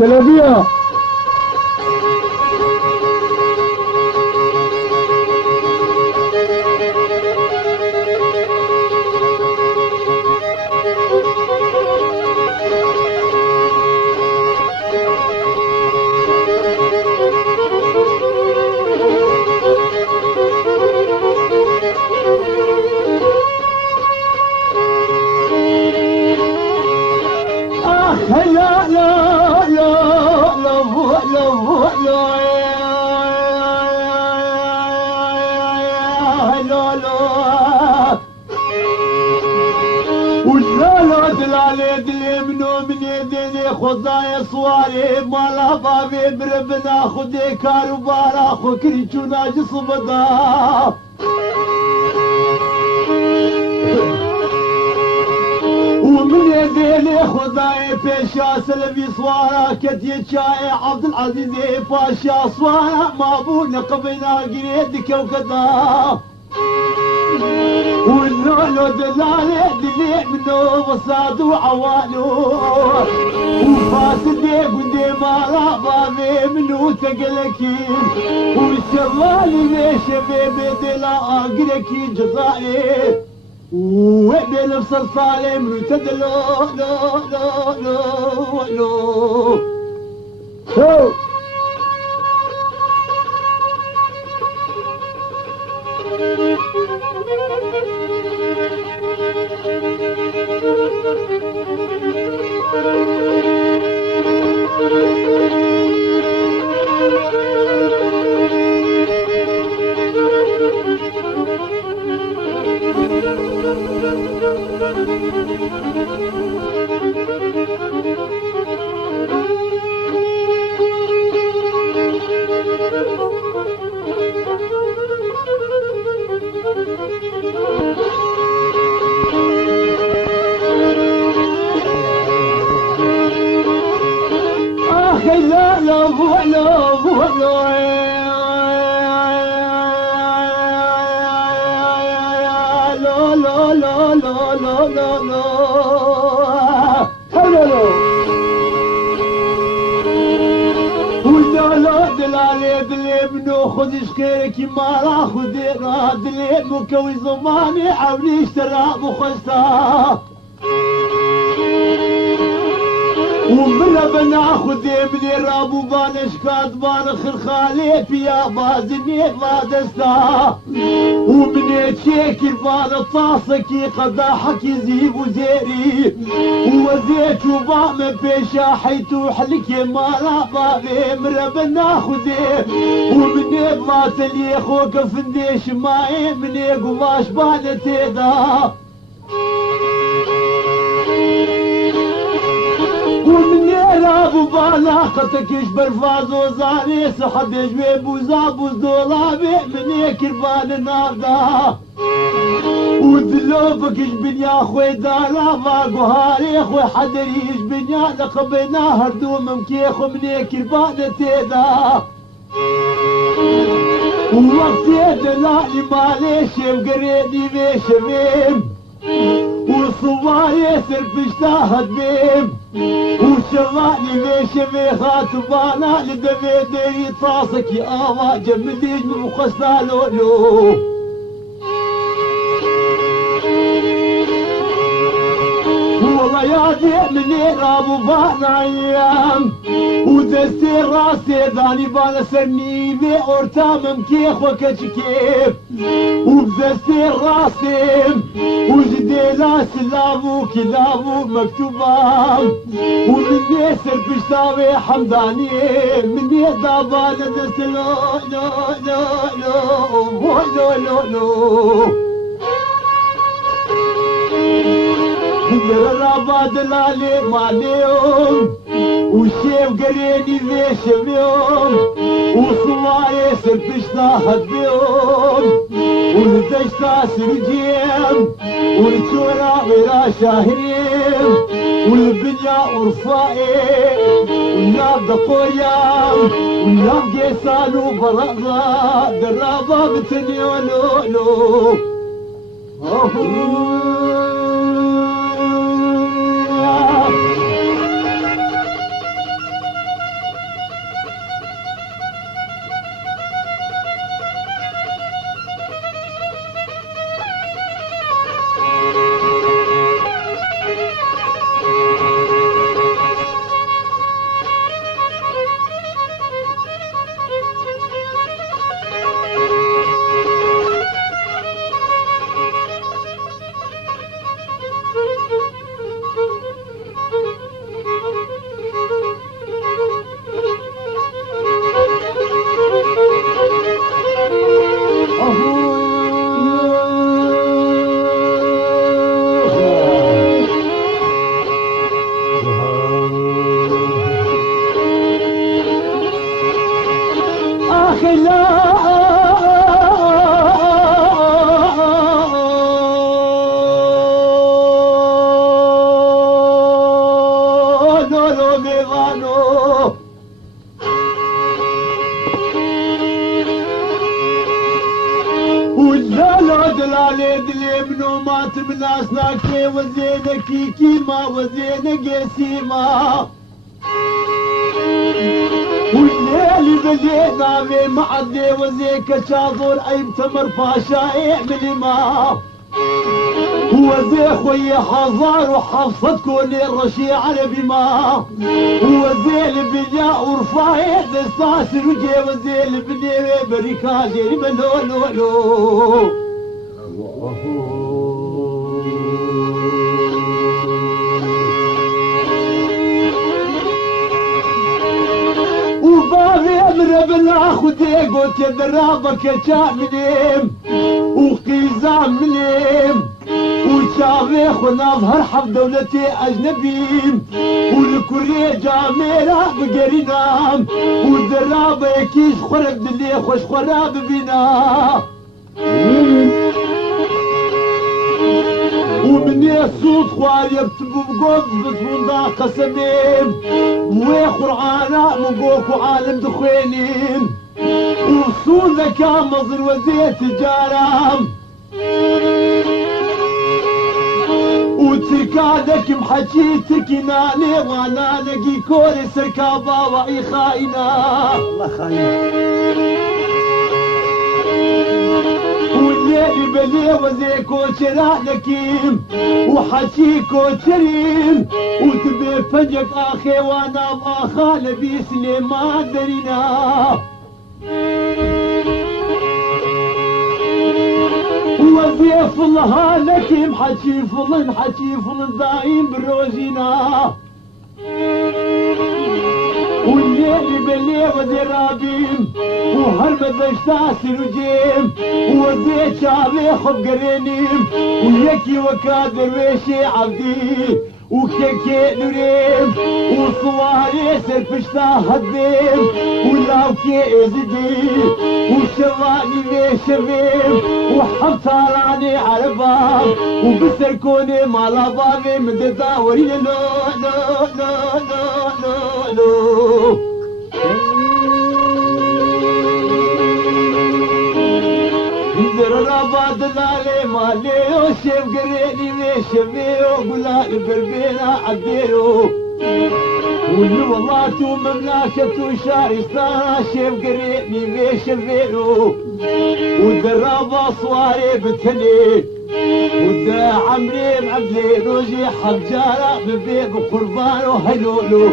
سلامية خدای سواری مالا بابی بربنا خودی کاروبارا خوکری چونا جسو بدا ومن دلی خدای پیشا سلوی سوارا کتی چای عبدالعزیز پاشا سوارا مابو نقبنا گرید کوکدا والنولو دلالي دلي منو وصاد وعوانو وفاسدي قدي مالا بابي منو تقلكين والشغالي ليش بيبي دلا اقلكي جزائي وبين بصلصالي منو تدلو لو لو لو لو خذش خيرك ما راح خذي راد لي مكوي زماني حولي اشترى مخستا ومن بناخذ من رابو بانش كاتبان خرخالي فيا بازني بادستا ومن تشيك البان طاسكي قداحك يزيب وزيري وزيت وبام بيشا حيتو حلكي مالا بابي من بناخذ ومن بات لي خوك فنديش ماي من قماش بانتي دا ومن ابو بالاقتك يشبر فاز وزاني سحب يجوي بوزابوز دولابي من كربان النار ودلوبك يجبن يا خوي دالا باقو هاري خوي حدري يجبن يا لقبنا هردوم مكيخو من كربان تيدا ووقتي دلالي ماليش وقريني بيشميم وصواري يسر بشتاهد بيم وشغالي بيشمي خاتبانا لدمي ديري طاسك يا الله جمديج من مخسالولو والله يا دي مني رابو بانا ايام ودستي راسي داني بانا سرني بي اورتام مكيخ وكتش كيف وبزستي راسم وجدي لا سلام وكلام مكتوبة ومن يسر بشتاوي حمداني من يدابان دست لو لو لو لو لو لو الرابع دلالي ماليهم وشيف قريني ذيش بيهم وصواري سربشتا هديهم ولدشتا سرجيم والجورا غيرا شاهرين والبنيا ورفائي والناب دقويام والناب قيسان وبرغا درابا بتني ولولو ناسناكي وزينكي كيما وزينك يسيما والليل بلينا في معدي وزيك شاطر اي تمر فاشا اعملي ما وزي خوي حضار وحفصت كل الرشي عربي ما وزي البنيا ورفاي دستاس رجي وزي البنيا بريكاجي بلو لو لو امر بلا خدي قلت درابك كاملين وقيزام مليم وشافي خنا ظهر حب دولتي اجنبيين والكوريا جاميرا بقرينام والدرابة يكيش خرب دلي خوش خراب بينا ومن الصوت خوالي يكتبوا بقوض بس دا قسمين ويخر عانا مقوك وعالم دخوينين وصول ذكا مصر وزيت تجارام وتركادك محكي تركناني وانا نقي كوري سركابا وعي خاينا الله خاينا والليل بلي وزي كوشرا نكيم وحكي كوشرين وتبي فجك اخي وانا باخا نبي سليمان درينا وزي فلها نكيم حكي فلن دايم بروزينا والليل بلي وزي رابيم وهرمز اشتاس رجيم وزي شابي خب قرينيم ويكي وكادر ويشي عبدي وكيكي نريم وصواري سرفشتا هديم ولاوكي ازدي وشواني بيشبيم وحبطاراني على باب وبسركوني مالا بابي من تداوري لو لو لو لو لو رابا دلالي مالي وشيف قريني ويشبي وقلال بربينا عديرو واللي والله مملكة شارستان شيف قريني ويشبيرو والدرابة صواري بتني ودا عمري معبدي روجي حجارة ببيب وقربان وهلولو